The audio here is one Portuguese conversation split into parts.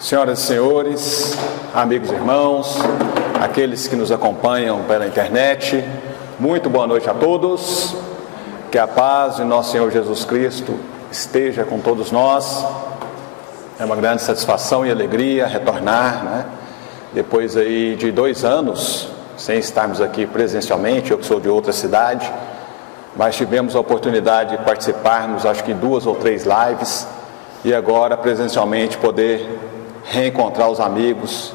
Senhoras e senhores, amigos e irmãos, aqueles que nos acompanham pela internet, muito boa noite a todos. Que a paz de nosso Senhor Jesus Cristo esteja com todos nós. É uma grande satisfação e alegria retornar, depois aí de 2 anos sem estarmos aqui presencialmente. Eu que sou de outra cidade, mas tivemos a oportunidade de participarmos, acho que 2 ou 3 lives, e agora presencialmente poder reencontrar os amigos,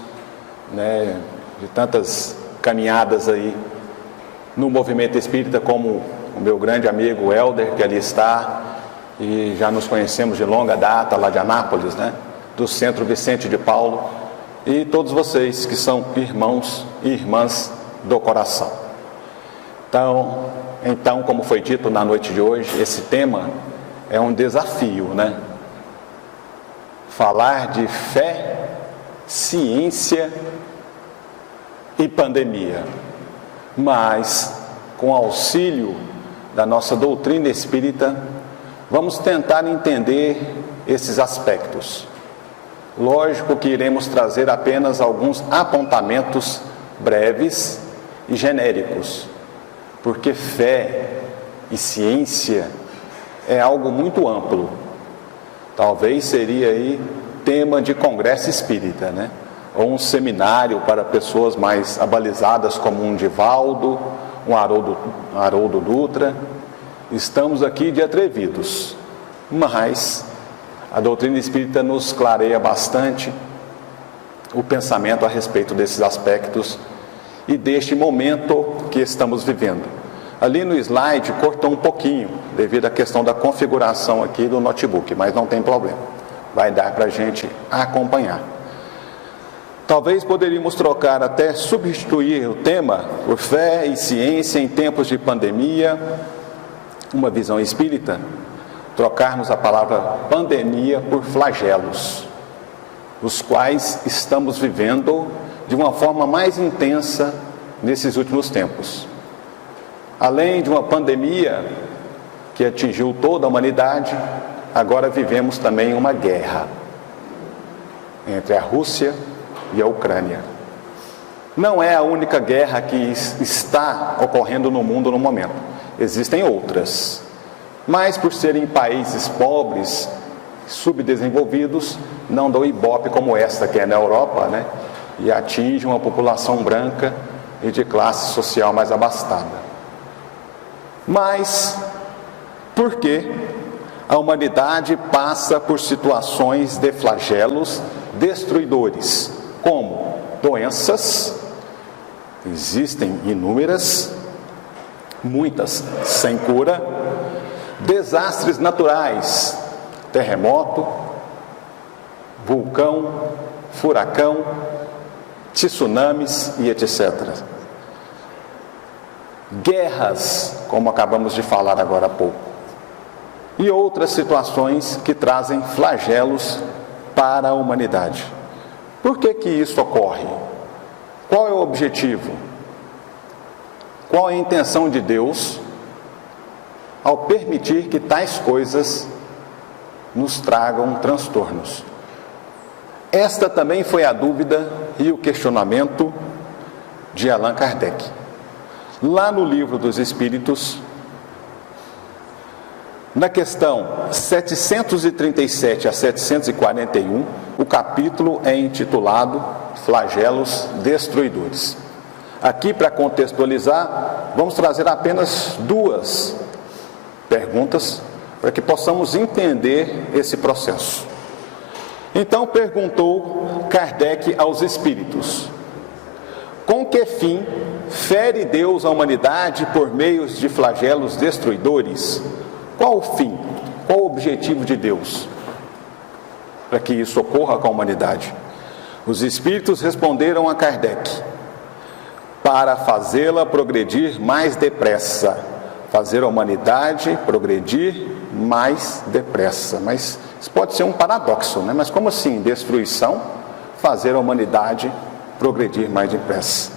de tantas caminhadas aí no movimento espírita, como o meu grande amigo Helder, que ali está, e já nos conhecemos de longa data lá de Anápolis, do Centro Vicente de Paulo, e todos vocês que são irmãos e irmãs do coração. Então, como foi dito na noite de hoje, esse tema é um desafio, Falar de fé, ciência e pandemia, mas com auxílio da nossa doutrina espírita, vamos tentar entender esses aspectos. Lógico que iremos trazer apenas alguns apontamentos breves e genéricos, porque fé e ciência é algo muito amplo. Talvez seria aí tema de congresso espírita, ou um seminário para pessoas mais abalizadas, como um Divaldo, um Haroldo Dutra. Estamos aqui de atrevidos, mas a doutrina espírita nos clareia bastante o pensamento a respeito desses aspectos e deste momento que estamos vivendo. Ali no slide cortou um pouquinho, devido à questão da configuração aqui do notebook, mas não tem problema, vai dar para a gente acompanhar. Talvez poderíamos trocar, até substituir o tema por fé e ciência em tempos de pandemia, uma visão espírita, trocarmos a palavra pandemia por flagelos, os quais estamos vivendo de uma forma mais intensa nesses últimos tempos. Além de uma pandemia que atingiu toda a humanidade, agora vivemos também uma guerra entre a Rússia e a Ucrânia. Não é a única guerra que está ocorrendo no mundo no momento. Existem outras, mas por serem países pobres, subdesenvolvidos, não dão ibope como esta que é na Europa, e atinge uma população branca e de classe social mais abastada. Mas, por que a humanidade passa por situações de flagelos destruidores, como doenças, existem inúmeras, muitas sem cura, desastres naturais, terremoto, vulcão, furacão, tsunamis e etc. Guerras, como acabamos de falar agora há pouco, e outras situações que trazem flagelos para a humanidade. Por que isso ocorre? Qual é o objetivo? Qual é a intenção de Deus ao permitir que tais coisas nos tragam transtornos? Esta também foi a dúvida e o questionamento de Allan Kardec. Lá no Livro dos Espíritos, na questão 737 a 741, o capítulo é intitulado Flagelos Destruidores. Aqui, para contextualizar, vamos trazer apenas 2 perguntas para que possamos entender esse processo. Então, perguntou Kardec aos espíritos: com que fim fere Deus a humanidade por meio de flagelos destruidores? Qual o fim? Qual o objetivo de Deus para que isso ocorra com a humanidade? Os espíritos responderam a Kardec: para fazê-la progredir mais depressa, fazer a humanidade progredir mais depressa. Mas isso pode ser um paradoxo, Mas como assim, destruição, fazer a humanidade progredir mais depressa?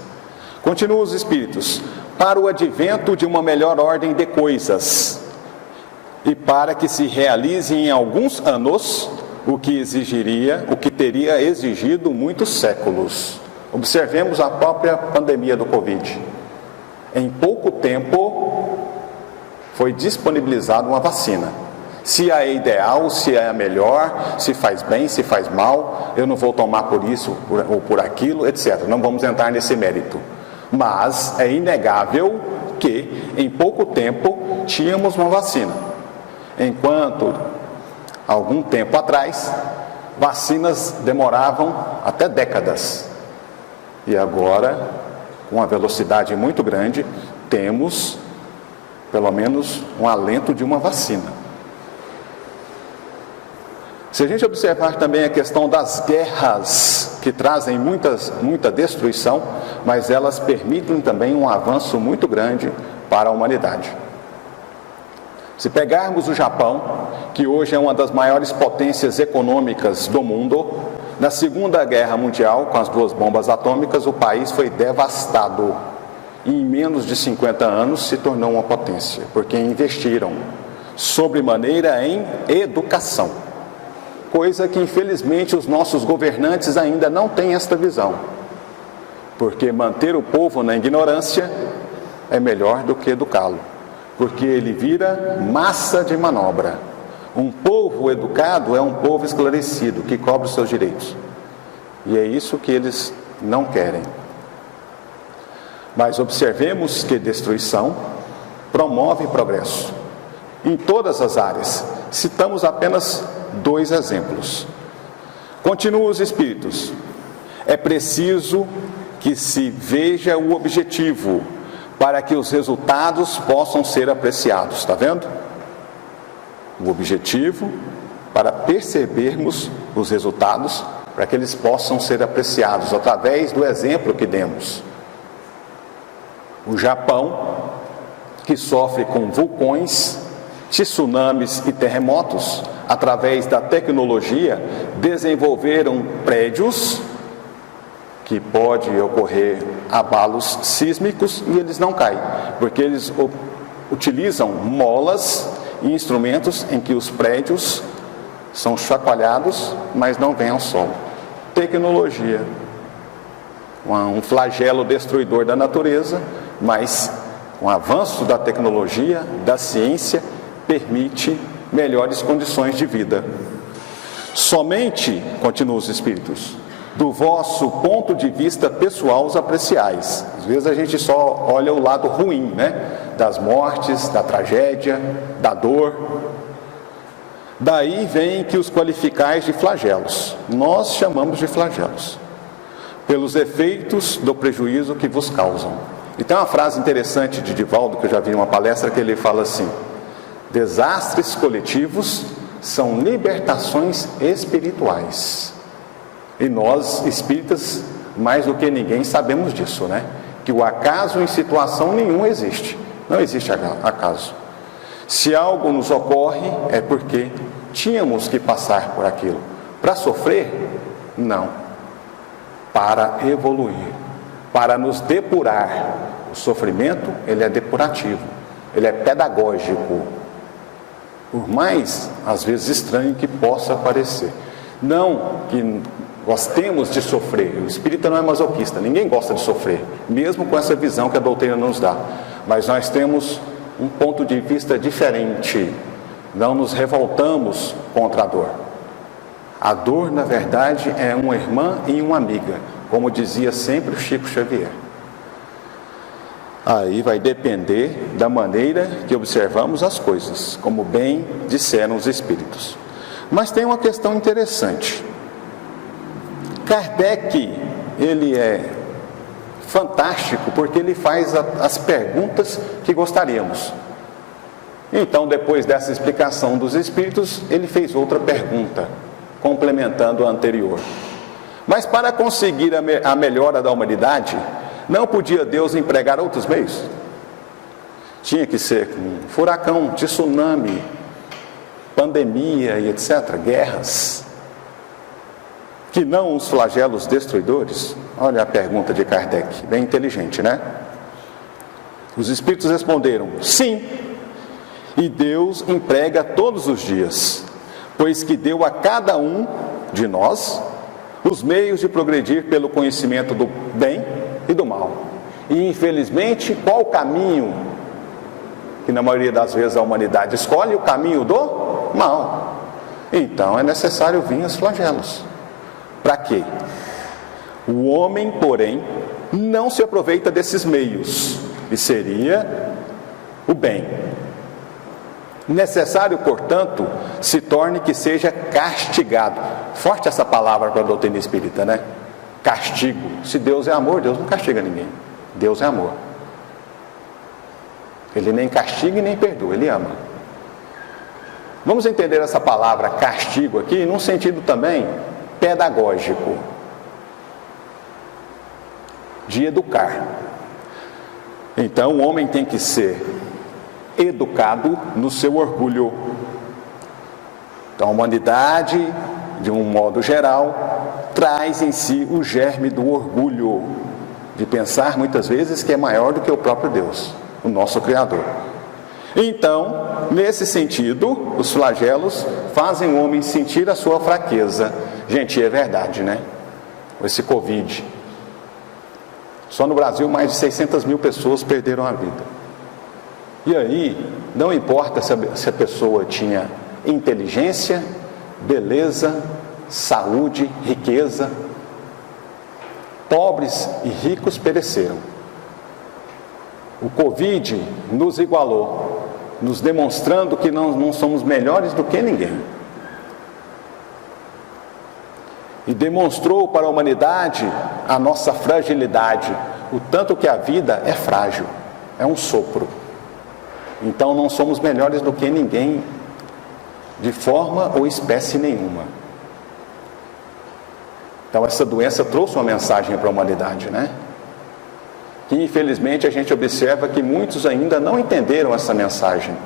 Continuam os espíritos: para o advento de uma melhor ordem de coisas, e para que se realize em alguns anos o que teria exigido muitos séculos. Observemos a própria pandemia do Covid. Em pouco tempo foi disponibilizada uma vacina. Se é ideal, se é a melhor, se faz bem, se faz mal, eu não vou tomar por isso ou por aquilo, etc. Não vamos entrar nesse mérito. Mas é inegável que em pouco tempo tínhamos uma vacina. Enquanto, algum tempo atrás, vacinas demoravam até décadas. E agora, com uma velocidade muito grande, temos, pelo menos, um alento de uma vacina. Se a gente observar também a questão das guerras, que trazem muita destruição, mas elas permitem também um avanço muito grande para a humanidade. Se pegarmos o Japão, que hoje é uma das maiores potências econômicas do mundo, na Segunda Guerra Mundial, com as 2 bombas atômicas, o país foi devastado. E em menos de 50 anos se tornou uma potência, porque investiram sobremaneira em educação. Coisa que, infelizmente, os nossos governantes ainda não têm esta visão. Porque manter o povo na ignorância é melhor do que educá-lo. Porque ele vira massa de manobra. Um povo educado é um povo esclarecido, que cobra os seus direitos. E é isso que eles não querem. Mas observemos que destruição promove progresso. Em todas as áreas. Citamos apenas 2 exemplos. Continuam os espíritos. É preciso que se veja o objetivo para que os resultados possam ser apreciados. Está vendo? O objetivo para percebermos os resultados, para que eles possam ser apreciados através do exemplo que demos. O Japão, que sofre com vulcões, tsunamis e terremotos, através da tecnologia, desenvolveram prédios que pode ocorrer abalos sísmicos e eles não caem, porque eles utilizam molas e instrumentos em que os prédios são chacoalhados, mas não vêm ao solo. Tecnologia, um flagelo destruidor da natureza, mas com o avanço da tecnologia, da ciência, permite melhores condições de vida. Somente, continuam os espíritos, do vosso ponto de vista pessoal os apreciais. Às vezes a gente só olha o lado ruim, né? Das mortes, da tragédia, da dor. Daí vem que os qualificais de flagelos. Nós chamamos de flagelos, pelos efeitos do prejuízo que vos causam. E tem uma frase interessante de Divaldo, que eu já vi em uma palestra, que ele fala assim: desastres coletivos são libertações espirituais. E nós, espíritas, mais do que ninguém, sabemos disso, né? Que o acaso em situação nenhuma existe. Não existe acaso. Se algo nos ocorre, é porque tínhamos que passar por aquilo. Para sofrer? Não. Para evoluir. Para nos depurar. O sofrimento, ele é depurativo. Ele é pedagógico. Por mais, às vezes, estranho que possa parecer. Não que gostemos de sofrer. O espírita não é masoquista. Ninguém gosta de sofrer. Mesmo com essa visão que a doutrina nos dá. Mas nós temos um ponto de vista diferente. Não nos revoltamos contra a dor. A dor, na verdade, é uma irmã e uma amiga, como dizia sempre o Chico Xavier. Aí vai depender da maneira que observamos as coisas, como bem disseram os espíritos. Mas tem uma questão interessante. Kardec, ele é fantástico porque ele faz as perguntas que gostaríamos. Então, depois dessa explicação dos espíritos, ele fez outra pergunta, complementando a anterior. Mas para conseguir a melhora da humanidade, não podia Deus empregar outros meios? Tinha que ser um furacão, tsunami, pandemia e etc., guerras, que não os flagelos destruidores? Olha a pergunta de Kardec, bem inteligente, né? Os espíritos responderam: sim, e Deus emprega todos os dias, pois que deu a cada um de nós os meios de progredir pelo conhecimento do bem e do mal. E infelizmente, qual o caminho que na maioria das vezes a humanidade escolhe? O caminho do mal. Então é necessário vir os flagelos. Para quê? O homem, porém, não se aproveita desses meios, e seria o bem. Necessário, portanto, se torne que seja castigado. Forte essa palavra para a doutrina espírita, né? Castigo. Se Deus é amor, Deus não castiga ninguém. Deus é amor. Ele nem castiga e nem perdoa, Ele ama. Vamos entender essa palavra castigo aqui num sentido também pedagógico, de educar. Então o homem tem que ser educado no seu orgulho. Então a humanidade, de um modo geral, traz em si o germe do orgulho, de pensar muitas vezes que é maior do que o próprio Deus, o nosso Criador. Então, nesse sentido, os flagelos fazem o homem sentir a sua fraqueza. Gente, é verdade, né? Esse Covid. Só no Brasil, mais de 600 mil pessoas perderam a vida. E aí, não importa se a pessoa tinha inteligência, beleza, saúde, riqueza, pobres e ricos pereceram. O Covid nos igualou, nos demonstrando que não somos melhores do que ninguém. E demonstrou para a humanidade a nossa fragilidade, o tanto que a vida é frágil, é um sopro. Então não somos melhores do que ninguém, de forma ou espécie nenhuma. Então essa doença trouxe uma mensagem para a humanidade, né? Que infelizmente a gente observa que muitos ainda não entenderam essa mensagem.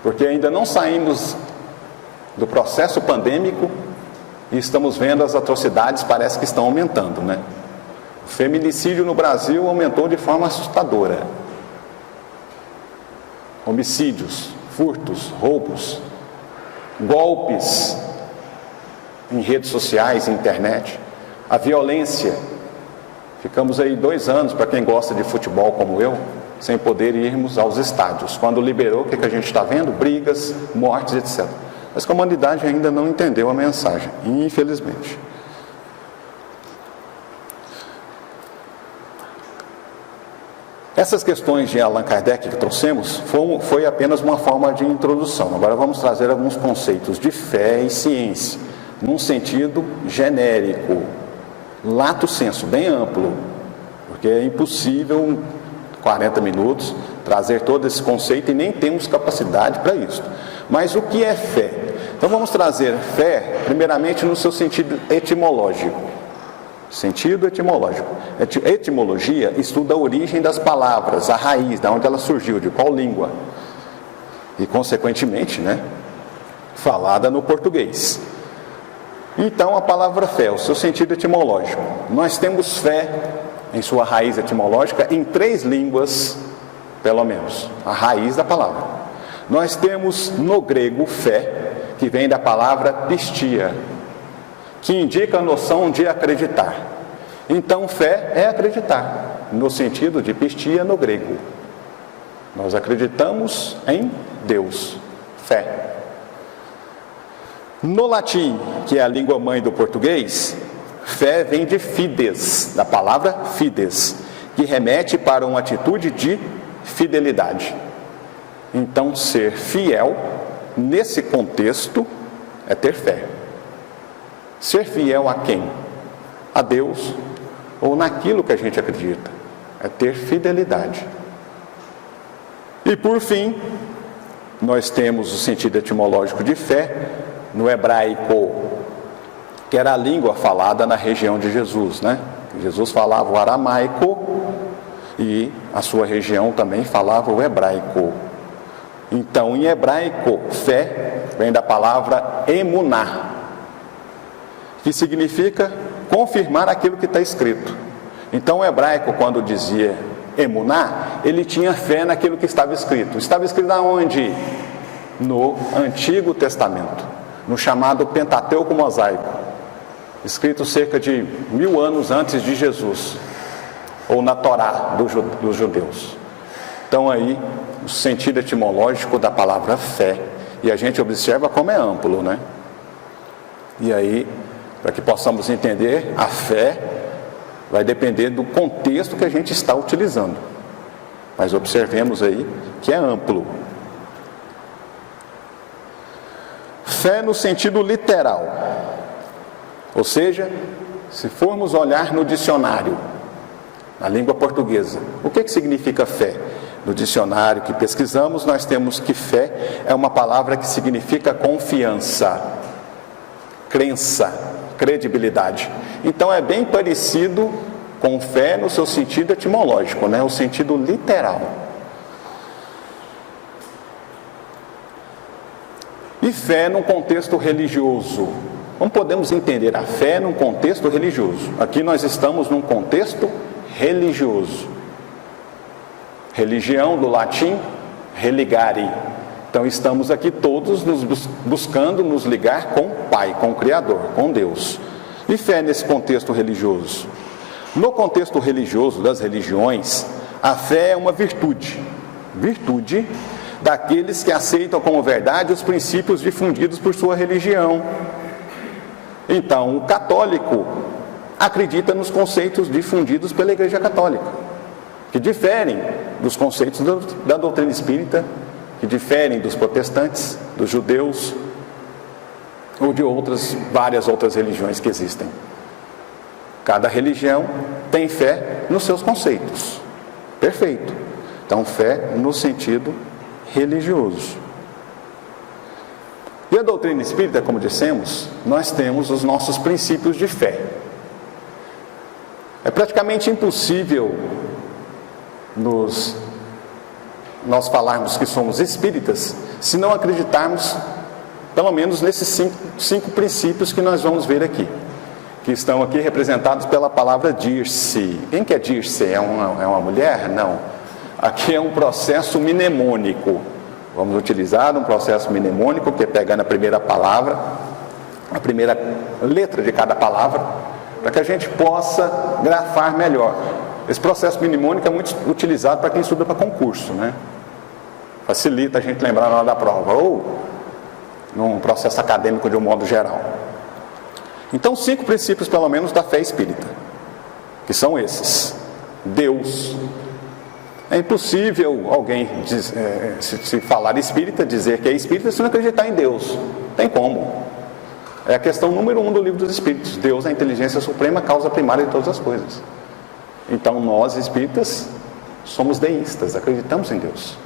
Porque ainda não saímos do processo pandêmico e estamos vendo as atrocidades, parece que estão aumentando, né? O feminicídio no Brasil aumentou de forma assustadora. Homicídios, furtos, roubos, golpes em redes sociais, internet, a violência. Ficamos aí 2 anos, para quem gosta de futebol como eu, sem poder irmos aos estádios. Quando liberou, o que a gente está vendo? Brigas, mortes, etc. Mas a humanidade ainda não entendeu a mensagem, infelizmente. Essas questões de Allan Kardec que trouxemos foi apenas uma forma de introdução. Agora vamos trazer alguns conceitos de fé e ciência, num sentido genérico, lato sensu, bem amplo, porque é impossível em 40 minutos trazer todo esse conceito e nem temos capacidade para isso. Mas o que é fé? Então vamos trazer fé primeiramente no seu sentido etimológico. Sentido etimológico. Etimologia estuda a origem das palavras, a raiz, de onde ela surgiu, de qual língua. E consequentemente, né, falada no português. Então a palavra fé, o seu sentido etimológico. Nós temos fé, em sua raiz etimológica, em 3 línguas, pelo menos, a raiz da palavra. Nós temos no grego fé, que vem da palavra pistia, que indica a noção de acreditar. Então fé é acreditar, no sentido de pistia no grego. Nós acreditamos em Deus, fé. No latim, que é a língua mãe do português, fé vem de fides, da palavra fides, que remete para uma atitude de fidelidade. Então, ser fiel, nesse contexto, é ter fé. Ser fiel a quem? A Deus ou naquilo que a gente acredita. É ter fidelidade. E por fim, nós temos o sentido etimológico de fé no hebraico, que era a língua falada na região de Jesus, né? Jesus falava o aramaico e a sua região também falava o hebraico. Então, em hebraico, fé vem da palavra emuná, que significa confirmar aquilo que está escrito. Então, o hebraico, quando dizia emuná, ele tinha fé naquilo que estava escrito. Estava escrito aonde? no Antigo Testamento, no chamado Pentateuco Mosaico, escrito cerca de 1000 anos antes de Jesus, ou na Torá dos judeus. Então aí, o sentido etimológico da palavra fé, e a gente observa como é amplo, né? E aí, para que possamos entender, a fé vai depender do contexto que a gente está utilizando. Mas observemos aí que é amplo. Fé no sentido literal. Ou seja, se formos olhar no dicionário, na língua portuguesa, o que significa fé? No dicionário que pesquisamos, nós temos que fé é uma palavra que significa confiança, crença, credibilidade. Então é bem parecido com fé no seu sentido etimológico, né? O sentido literal. E fé num contexto religioso. Como podemos entender a fé num contexto religioso? Aqui nós estamos num contexto religioso. Religião, do latim, religare. Então estamos aqui todos buscando nos ligar com o Pai, com o Criador, com Deus. E fé nesse contexto religioso? No contexto religioso das religiões, a fé é uma virtude. Virtude daqueles que aceitam como verdade os princípios difundidos por sua religião. Então, o católico acredita nos conceitos difundidos pela Igreja Católica, que diferem dos conceitos da doutrina espírita, que diferem dos protestantes, dos judeus, ou de várias outras religiões que existem. Cada religião tem fé nos seus conceitos. Perfeito. Então, fé no sentido religioso. E a doutrina espírita, como dissemos, nós temos os nossos princípios de fé. É praticamente impossível nós falarmos que somos espíritas se não acreditarmos pelo menos nesses cinco princípios que nós vamos ver aqui, que estão aqui representados pela palavra dir-se. Quem que é dir-se? É uma mulher? Não. Aqui é um processo mnemônico. Vamos utilizar um processo mnemônico, que é pegando a primeira palavra, a primeira letra de cada palavra, para que a gente possa grafar melhor. Esse processo mnemônico é muito utilizado para quem estuda para concurso, né? Facilita a gente lembrar na hora da prova, ou num processo acadêmico de um modo geral. Então, 5 princípios, pelo menos, da fé espírita, que são esses. Deus. É impossível alguém, se falar espírita, dizer que é espírita se não acreditar em Deus. Não tem como. É a questão número 1 do livro dos Espíritos. Deus é a inteligência suprema, causa primária de todas as coisas. Então, nós, espíritas, somos deístas, acreditamos em Deus.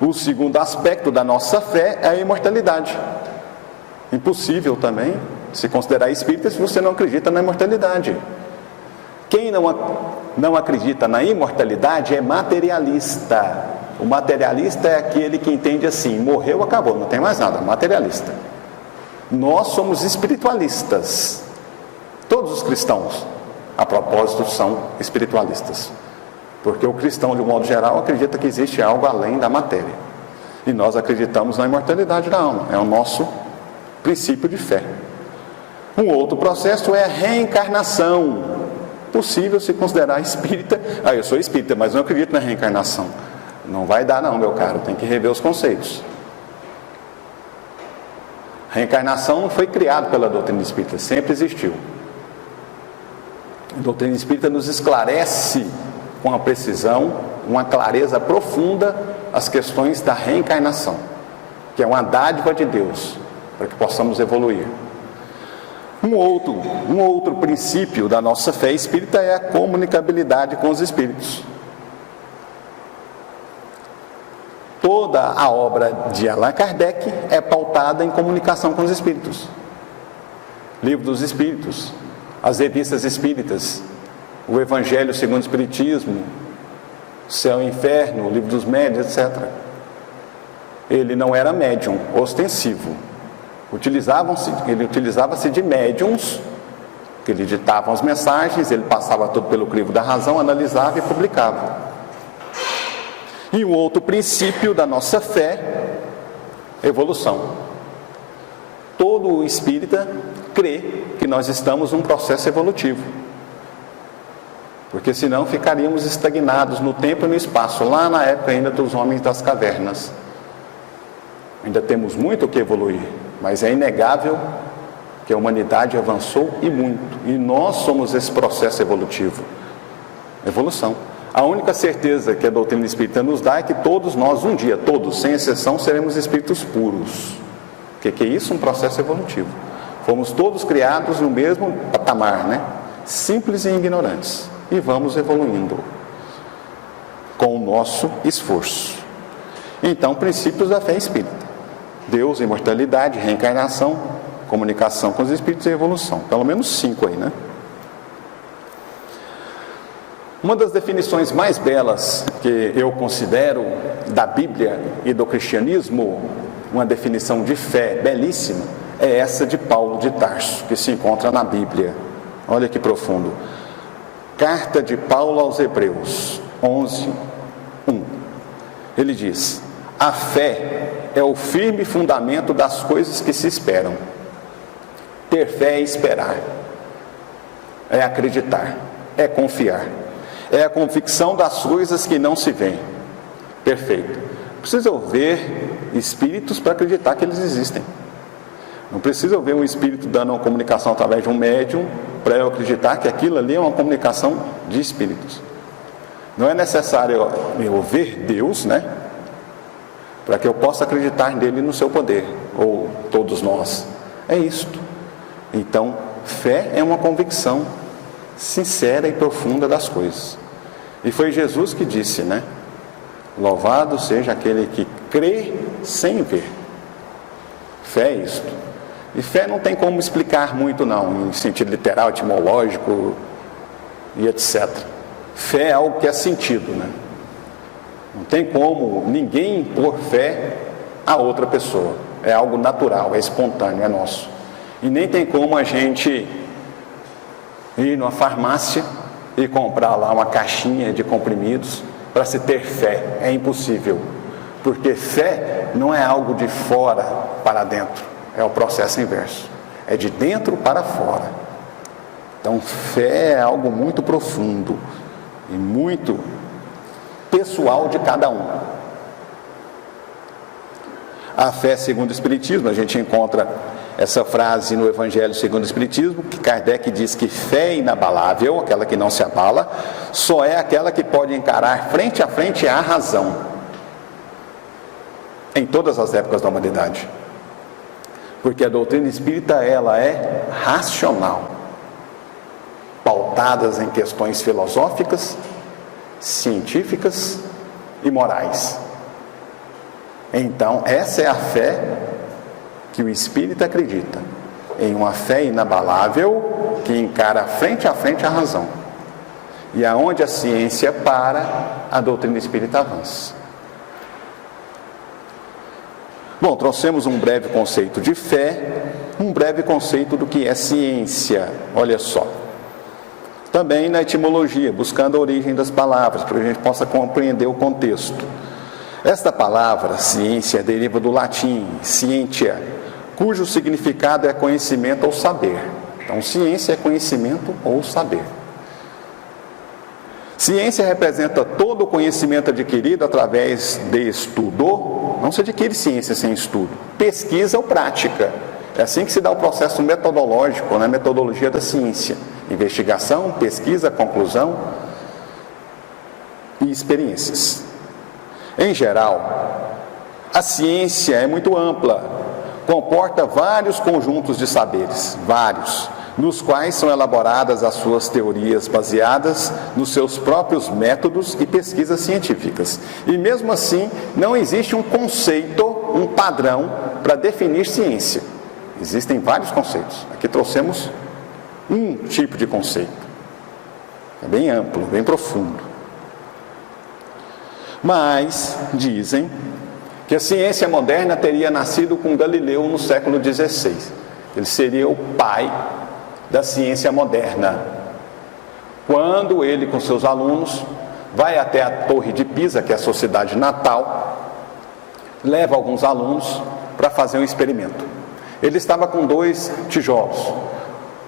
O segundo aspecto da nossa fé é a imortalidade. Impossível também se considerar espírita se você não acredita na imortalidade. Quem não acredita na imortalidade é materialista. O materialista é aquele que entende assim: morreu, acabou, não tem mais nada. Materialista. Nós somos espiritualistas. Todos os cristãos, a propósito, são espiritualistas. Porque o cristão, de um modo geral, acredita que existe algo além da matéria. E nós acreditamos na imortalidade da alma. É o nosso princípio de fé. Um outro processo é a reencarnação. Possível se considerar espírita. Eu sou espírita, mas não acredito na reencarnação. Não vai dar não, meu caro. Tem que rever os conceitos. Reencarnação não foi criada pela doutrina espírita. Sempre existiu. A doutrina espírita nos esclarece com a precisão, uma clareza profunda, as questões da reencarnação, que é uma dádiva de Deus, para que possamos evoluir. Um outro princípio da nossa fé espírita é a comunicabilidade com os espíritos. Toda a obra de Allan Kardec é pautada em comunicação com os espíritos. Livro dos Espíritos, as revistas espíritas, o Evangelho segundo o Espiritismo, Céu e Inferno, o Livro dos Médiuns, etc. Ele não era médium ostensivo. Ele utilizava-se de médiums, que lhe ditavam as mensagens, ele passava tudo pelo crivo da razão, analisava e publicava. E um outro princípio da nossa fé Evolução. Todo espírita crê que nós estamos num processo evolutivo. Porque senão ficaríamos estagnados no tempo e no espaço, lá na época ainda dos homens das cavernas. Ainda temos muito o que evoluir, mas é inegável que a humanidade avançou e muito. E nós somos esse processo evolutivo. Evolução. A única certeza que a doutrina espírita nos dá é que todos nós, um dia, todos, sem exceção, seremos espíritos puros. O que é isso? Um processo evolutivo. Fomos todos criados no mesmo patamar, né? Simples e ignorantes. E vamos evoluindo com o nosso esforço. Então, princípios da fé espírita: Deus, imortalidade, reencarnação, comunicação com os espíritos e evolução. Pelo menos 5 aí, né? Uma das definições mais belas que eu considero da Bíblia e do cristianismo, uma definição de fé belíssima, é essa de Paulo de Tarso, que se encontra na Bíblia. Olha que profundo. Carta de Paulo aos Hebreus 11:1. Ele diz: a fé é o firme fundamento das coisas que se esperam. Ter fé é esperar, é acreditar, é confiar, é a convicção das coisas que não se veem. Perfeito. Precisa ver espíritos para acreditar que eles existem. Não precisa ver um espírito dando uma comunicação através de um médium para eu acreditar que aquilo ali é uma comunicação de espíritos. Não é necessário eu ver Deus, né, para que eu possa acreditar nele, no seu poder, ou todos nós. É isto. Então, fé é uma convicção sincera e profunda das coisas. E foi Jesus que disse, né? Louvado seja aquele que crê sem ver. Fé é isto. E fé não tem como explicar muito não, em sentido literal, etimológico e etc. Fé é algo que é sentido, né? Não tem como ninguém impor fé a outra pessoa. É algo natural, é espontâneo, é nosso. E nem tem como a gente ir numa farmácia e comprar lá uma caixinha de comprimidos para se ter fé. É impossível. Porque fé não é algo de fora para dentro. É o processo inverso. É de dentro para fora. Então, fé é algo muito profundo e muito pessoal de cada um. A fé segundo o Espiritismo, a gente encontra essa frase no Evangelho segundo o Espiritismo, que Kardec diz que fé inabalável, aquela que não se abala, só é aquela que pode encarar frente a frente a razão. Em todas as épocas da humanidade. Porque a doutrina espírita, ela é racional, pautadas em questões filosóficas, científicas e morais. Então, essa é a fé que o espírita acredita, em uma fé inabalável que encara frente a frente a razão. E aonde a ciência para, a doutrina espírita avança. Bom, trouxemos um breve conceito de fé, um breve conceito do que é ciência. Olha só. Também na etimologia, buscando a origem das palavras, para que a gente possa compreender o contexto. Esta palavra, ciência, deriva do latim, scientia, cujo significado é conhecimento ou saber. Então, ciência é conhecimento ou saber. Ciência representa todo o conhecimento adquirido através de estudo. Não se adquire ciência sem estudo. Pesquisa ou prática. É assim que se dá o processo metodológico, na metodologia da ciência. Investigação, pesquisa, conclusão e experiências. Em geral, a ciência é muito ampla, comporta vários conjuntos de saberes, nos quais são elaboradas as suas teorias baseadas nos seus próprios métodos e pesquisas científicas. E mesmo assim, não existe um conceito, um padrão para definir ciência. Existem vários conceitos. Aqui trouxemos um tipo de conceito. É bem amplo, bem profundo. Mas dizem que a ciência moderna teria nascido com Galileu no século XVI. Ele seria o pai da ciência moderna. Quando ele, com seus alunos, vai até a Torre de Pisa, que é a sua cidade natal, leva alguns alunos para fazer um experimento. Ele estava com 2 tijolos.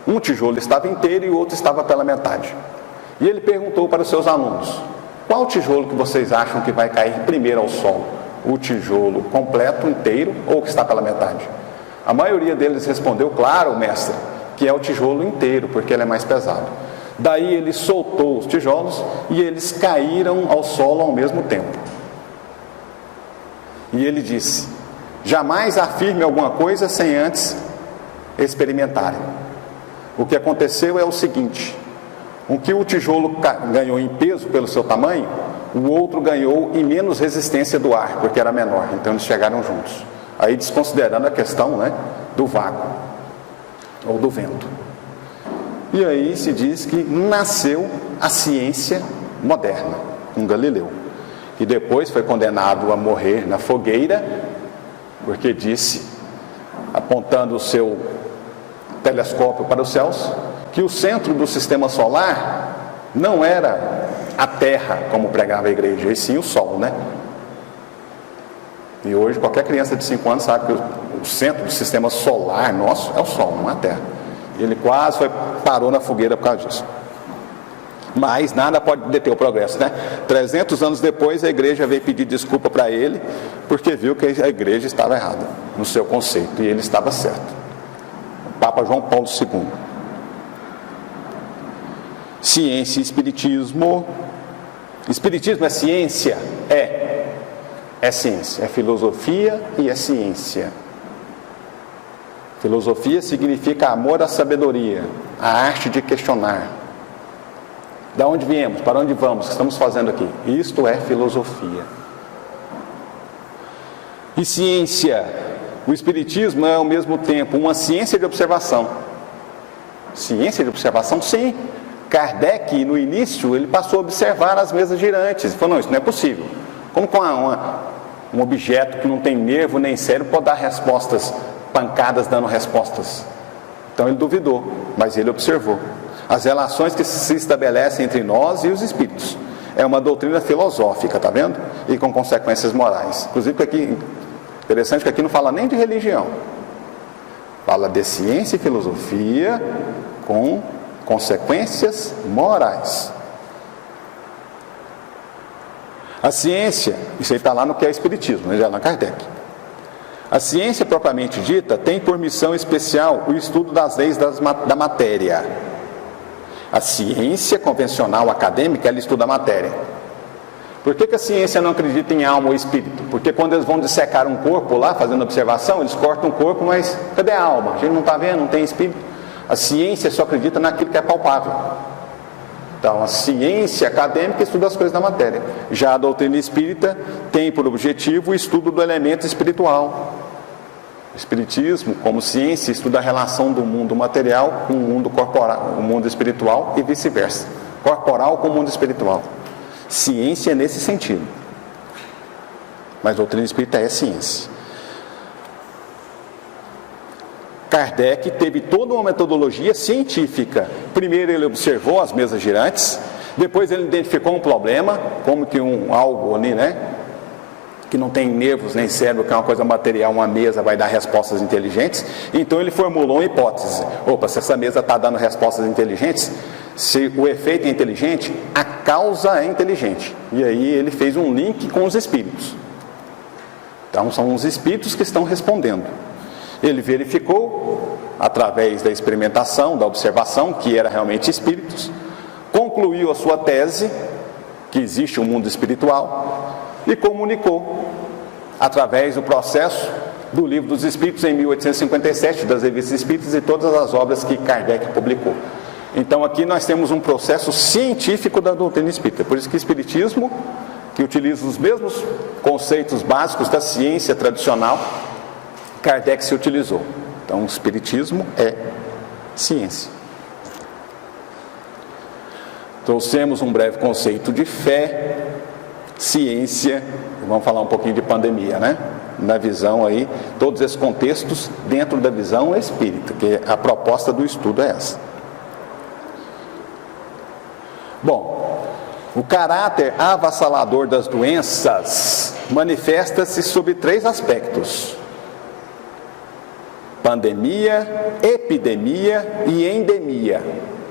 Um tijolo estava inteiro e o outro estava pela metade. E ele perguntou para os seus alunos: qual tijolo que vocês acham que vai cair primeiro ao solo? O tijolo completo, inteiro, ou o que está pela metade? A maioria deles respondeu: claro, mestre, que é o tijolo inteiro, porque ele é mais pesado. Daí ele soltou os tijolos e eles caíram ao solo ao mesmo tempo. E ele disse: jamais afirme alguma coisa sem antes experimentarem. O que aconteceu é o seguinte: o que o tijolo ganhou em peso pelo seu tamanho, o outro ganhou em menos resistência do ar, porque era menor. Então eles chegaram juntos. Aí desconsiderando a questão, né, do vácuo ou do vento. E aí se diz que nasceu a ciência moderna, com Galileu, que depois foi condenado a morrer na fogueira, porque disse, apontando o seu telescópio para os céus, que o centro do sistema solar não era a Terra, como pregava a igreja, e sim o Sol, né? E hoje qualquer criança de 5 anos sabe que o centro do sistema solar nosso é o Sol, não é a Terra. E ele quase parou na fogueira por causa disso. Mas nada pode deter o progresso, né? 300 anos depois a igreja veio pedir desculpa para ele, porque viu que a igreja estava errada no seu conceito, e ele estava certo. O Papa João Paulo II. Ciência e espiritismo. Espiritismo é ciência? É ciência, é filosofia e é ciência. Filosofia significa amor à sabedoria, a arte de questionar. Da onde viemos? Para onde vamos? O que estamos fazendo aqui? Isto é filosofia. E ciência? O espiritismo é ao mesmo tempo uma ciência de observação. Ciência de observação? Sim. Kardec, no início, ele passou a observar as mesas girantes. Ele falou: não, isso não é possível. Como com um objeto que não tem nervo nem cérebro pode dar respostas, pancadas dando respostas? Então ele duvidou, mas ele observou as relações que se estabelecem entre nós e os espíritos. É uma doutrina filosófica, tá vendo? E com consequências morais. Inclusive aqui, interessante que aqui não fala nem de religião, fala de ciência e filosofia com consequências morais. A ciência, isso aí está lá no que é espiritismo, já na Kardec. A ciência propriamente dita tem por missão especial o estudo das leis da matéria. A ciência convencional acadêmica, ela estuda a matéria. Por que a ciência não acredita em alma ou espírito? Porque quando eles vão dissecar um corpo lá, fazendo observação, eles cortam o corpo, mas cadê a alma? A gente não está vendo, não tem espírito. A ciência só acredita naquilo que é palpável. Então, a ciência acadêmica estuda as coisas da matéria. Já a doutrina espírita tem por objetivo o estudo do elemento espiritual. O espiritismo, como ciência, estuda a relação do mundo material com o mundo corporal, o mundo espiritual e vice-versa. Corporal com o mundo espiritual. Ciência nesse sentido. Mas a doutrina espírita é ciência. Kardec teve toda uma metodologia científica. Primeiro ele observou as mesas girantes, depois ele identificou um problema, como que algo ali, né, que não tem nervos nem cérebro, que é uma coisa material, uma mesa vai dar respostas inteligentes. Então ele formulou uma hipótese: opa, se essa mesa está dando respostas inteligentes, se o efeito é inteligente, a causa é inteligente. E aí ele fez um link com os espíritos. Então são os espíritos que estão respondendo. Ele verificou, através da experimentação, da observação, que era realmente espíritos, concluiu a sua tese, que existe um mundo espiritual, e comunicou, através do processo do Livro dos Espíritos, em 1857, das Revistas Espíritas e todas as obras que Kardec publicou. Então aqui nós temos um processo científico da doutrina espírita. Por isso que o espiritismo, que utiliza os mesmos conceitos básicos da ciência tradicional, Kardec se utilizou. Então o espiritismo é ciência. Trouxemos um breve conceito de fé, ciência, vamos falar um pouquinho de pandemia, né? Na visão aí, todos esses contextos dentro da visão espírita, que a proposta do estudo é essa. Bom, o caráter avassalador das doenças manifesta-se sob 3 aspectos. pandemia, epidemia e endemia.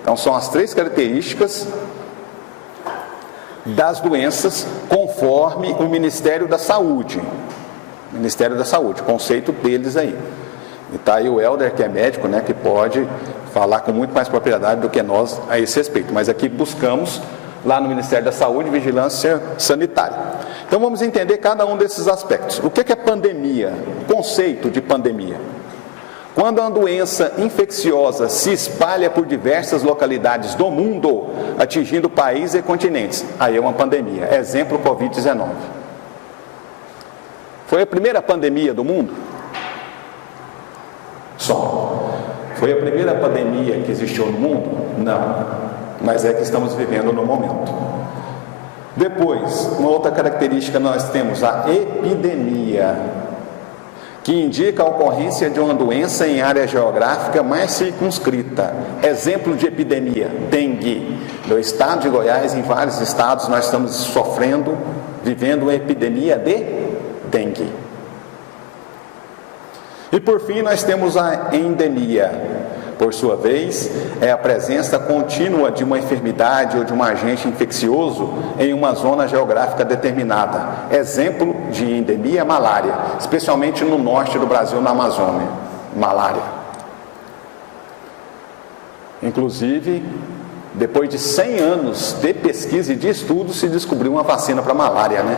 Então são as três características das doenças conforme o Ministério da Saúde. Ministério da Saúde, conceito deles aí. E está aí o Helder, que é médico, né, que pode falar com muito mais propriedade do que nós a esse respeito. Mas aqui buscamos, lá no Ministério da Saúde, vigilância sanitária. Então vamos entender cada um desses aspectos. O que é pandemia? Conceito de pandemia. Quando uma doença infecciosa se espalha por diversas localidades do mundo, atingindo países e continentes, aí é uma pandemia. Exemplo, Covid-19. Foi a primeira pandemia do mundo? Só. Foi a primeira pandemia que existiu no mundo? Não. Mas é que estamos vivendo no momento. Depois, uma outra característica nós temos a epidemia, que indica a ocorrência de uma doença em área geográfica mais circunscrita. Exemplo de epidemia, dengue. No estado de Goiás, em vários estados, nós estamos sofrendo, vivendo uma epidemia de dengue. E por fim, nós temos a endemia. Por sua vez, é a presença contínua de uma enfermidade ou de um agente infeccioso em uma zona geográfica determinada. Exemplo de endemia, malária, especialmente no norte do Brasil, na Amazônia. Malária. Inclusive, depois de 100 anos de pesquisa e de estudo, se descobriu uma vacina para malária, né?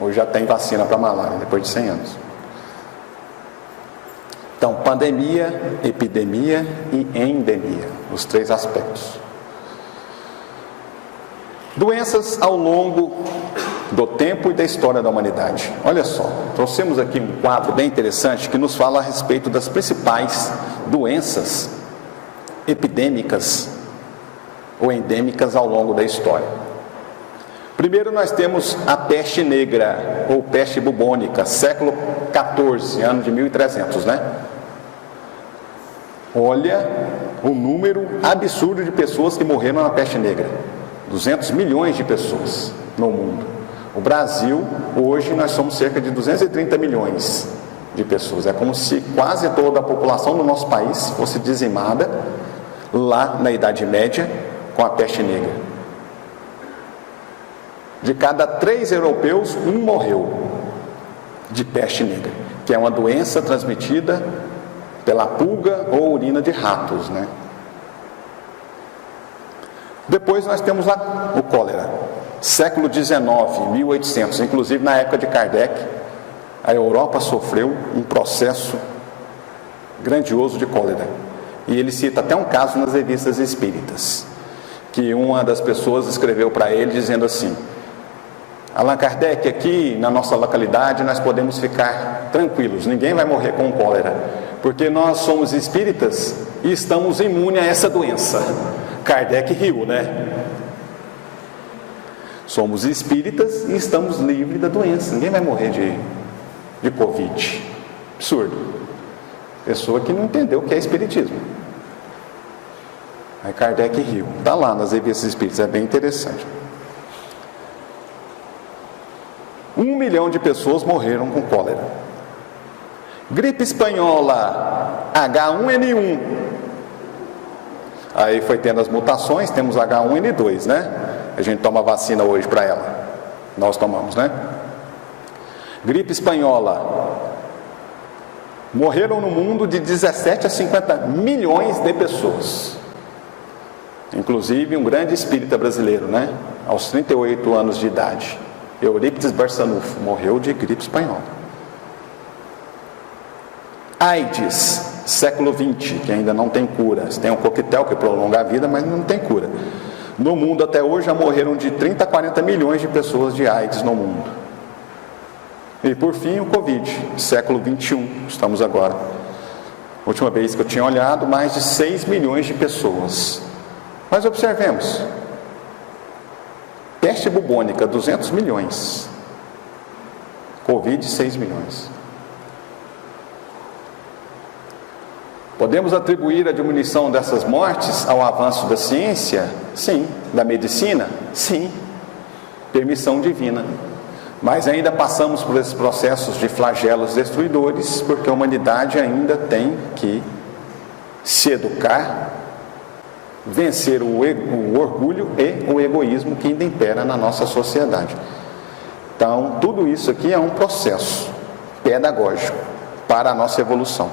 Hoje já tem vacina para malária, depois de 100 anos. Então, pandemia, epidemia e endemia, os três aspectos. Doenças ao longo do tempo e da história da humanidade. Olha só, trouxemos aqui um quadro bem interessante que nos fala a respeito das principais doenças epidêmicas ou endêmicas ao longo da história. Primeiro nós temos a peste negra ou peste bubônica, século XIV, ano de 1300, né? Olha o número absurdo de pessoas que morreram na peste negra. 200 milhões de pessoas no mundo. O Brasil, hoje, nós somos cerca de 230 milhões de pessoas. É como se quase toda a população do nosso país fosse dizimada lá na Idade Média com a peste negra. De cada 3 europeus, 1 morreu de peste negra, que é uma doença transmitida pela pulga ou urina de ratos, né? Depois nós temos o cólera, século XIX, 1800, inclusive na época de Kardec, a Europa sofreu um processo grandioso de cólera. E ele cita até um caso nas revistas espíritas, que uma das pessoas escreveu para ele dizendo assim: Allan Kardec, aqui na nossa localidade nós podemos ficar tranquilos, ninguém vai morrer com cólera, porque nós somos espíritas e estamos imunes a essa doença. Kardec riu, né? Somos espíritas e estamos livres da doença, ninguém vai morrer de Covid. Absurdo. Pessoa que não entendeu o que é espiritismo. Aí Kardec riu. Está lá nas revistas espíritas, é bem interessante. 1 milhão de pessoas morreram com cólera. Gripe espanhola, H1N1. Aí foi tendo as mutações, temos H1N2, né? A gente toma vacina hoje para ela. Nós tomamos, né? Gripe espanhola. Morreram no mundo de 17 a 50 milhões de pessoas. Inclusive um grande espírita brasileiro, né? Aos 38 anos de idade. Eurípides Barçanufo morreu de gripe espanhola. AIDS, século XX, que ainda não tem cura. Tem um coquetel que prolonga a vida, mas não tem cura. No mundo até hoje já morreram de 30 a 40 milhões de pessoas de AIDS no mundo. E por fim o Covid, século XXI, estamos agora. Última vez que eu tinha olhado, mais de 6 milhões de pessoas. Mas observemos. Peste bubônica, 200 milhões. Covid, 6 milhões. Podemos atribuir a diminuição dessas mortes ao avanço da ciência? Sim. Da medicina? Sim. Permissão divina. Mas ainda passamos por esses processos de flagelos destruidores, porque a humanidade ainda tem que se educar, vencer o orgulho e o egoísmo que ainda impera na nossa sociedade. Então, tudo isso aqui é um processo pedagógico para a nossa evolução.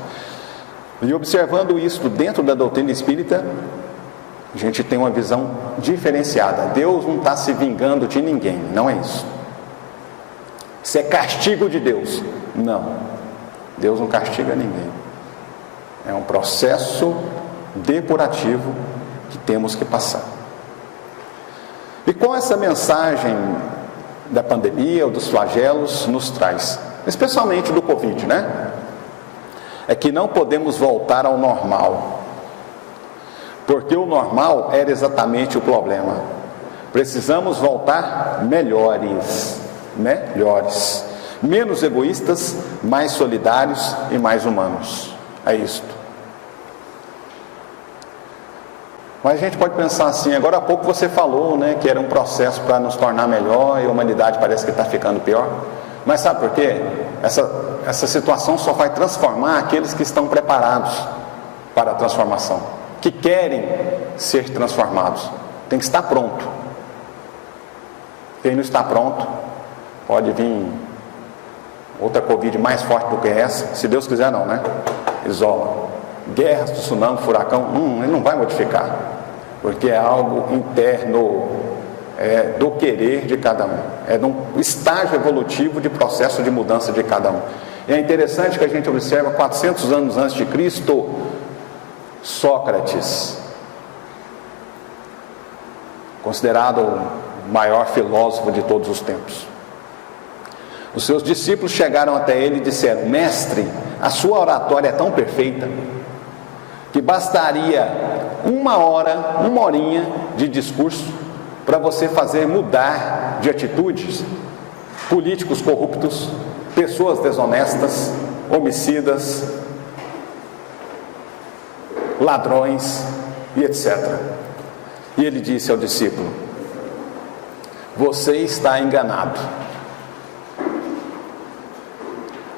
E observando isso dentro da doutrina espírita, a gente tem uma visão diferenciada. Deus não está se vingando de ninguém, não é isso. Isso é castigo de Deus. Não, Deus não castiga ninguém. É um processo depurativo que temos que passar. E com essa mensagem da pandemia ou dos flagelos nos traz, especialmente do Covid, né? É que não podemos voltar ao normal, porque o normal era exatamente o problema. Precisamos voltar melhores, menos egoístas, mais solidários e mais humanos. É isto. Mas a gente pode pensar assim, agora há pouco você falou, né, que era um processo para nos tornar melhor e a humanidade parece que está ficando pior. Mas sabe por quê? Essa situação só vai transformar aqueles que estão preparados para a transformação, que querem ser transformados. Tem que estar pronto. Quem não está pronto, pode vir outra Covid mais forte do que essa, se Deus quiser não, né? Isola. Guerras, tsunami, furacão, ele não vai modificar, porque é algo interno, do querer de cada um, é de um estágio evolutivo de processo de mudança de cada um. E é interessante que a gente observa 400 anos antes de Cristo, Sócrates, considerado o maior filósofo de todos os tempos. Os seus discípulos chegaram até ele e disseram: mestre, a sua oratória é tão perfeita que bastaria uma horinha de discurso para você fazer mudar de atitudes políticos corruptos, pessoas desonestas, homicidas, ladrões e etc. E ele disse ao discípulo: você está enganado.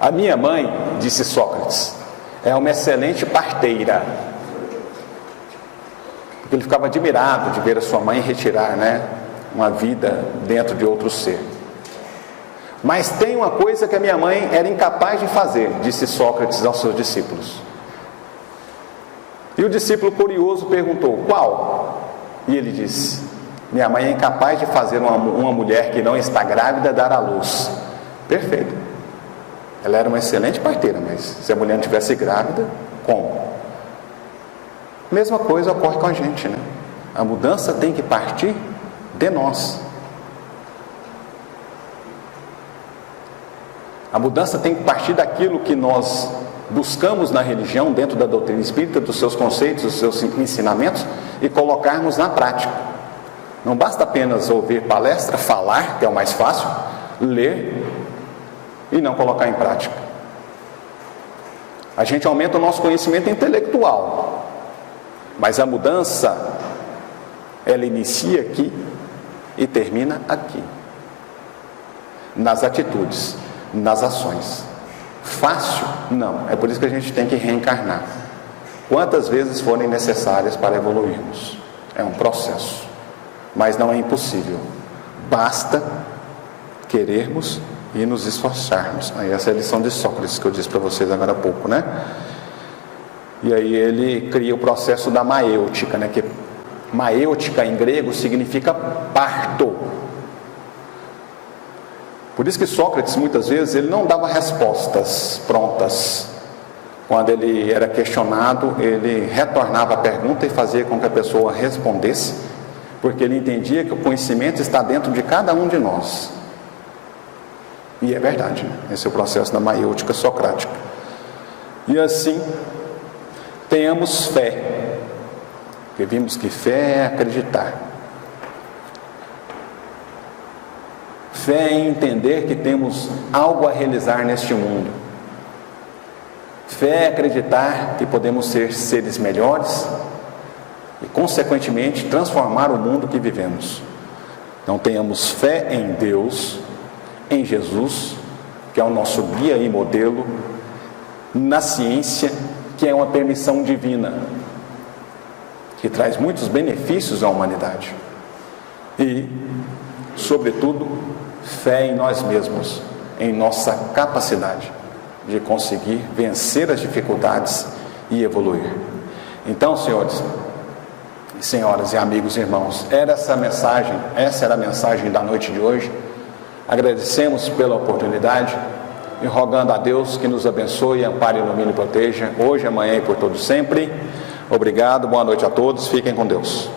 A minha mãe, disse Sócrates, é uma excelente parteira. Porque ele ficava admirado de ver a sua mãe retirar, uma vida dentro de outro ser. Mas tem uma coisa que a minha mãe era incapaz de fazer, disse Sócrates aos seus discípulos. E o discípulo curioso perguntou: qual? E ele disse: minha mãe é incapaz de fazer uma mulher que não está grávida dar à luz. Perfeito. Ela era uma excelente parteira, mas se a mulher não estivesse grávida, como? Mesma coisa ocorre com a gente, né? A mudança tem que partir de nós. A mudança tem que partir daquilo que nós buscamos na religião, dentro da doutrina espírita, dos seus conceitos, dos seus ensinamentos, e colocarmos na prática. Não basta apenas ouvir palestra, falar, que é o mais fácil, ler e não colocar em prática. A gente aumenta o nosso conhecimento intelectual, mas a mudança, ela inicia aqui e termina aqui, nas atitudes, nas ações. Fácil? Não. É por isso que a gente tem que reencarnar quantas vezes forem necessárias para evoluirmos. É um processo, mas não é impossível. Basta querermos e nos esforçarmos. Aí essa é a lição de Sócrates que eu disse para vocês agora há pouco, né? E aí ele cria o processo da maêutica, que maêutica em grego significa parto. Por isso que Sócrates, muitas vezes, ele não dava respostas prontas. Quando ele era questionado, ele retornava a pergunta e fazia com que a pessoa respondesse, porque ele entendia que o conhecimento está dentro de cada um de nós. E é verdade, esse é o processo da maêutica socrática. E assim, tenhamos fé, porque vimos que fé é acreditar. Fé é entender que temos algo a realizar neste mundo. Fé é acreditar que podemos ser seres melhores e, consequentemente, transformar o mundo que vivemos. Então, tenhamos fé em Deus, em Jesus, que é o nosso guia e modelo, na ciência, que é uma permissão divina, que traz muitos benefícios à humanidade, e, sobretudo, fé em nós mesmos, em nossa capacidade de conseguir vencer as dificuldades e evoluir. Então, senhores e senhoras e amigos e irmãos, essa era a mensagem da noite de hoje. Agradecemos pela oportunidade e rogando a Deus que nos abençoe, ampare, ilumine e proteja, hoje, amanhã e por todo sempre. Obrigado, boa noite a todos, fiquem com Deus.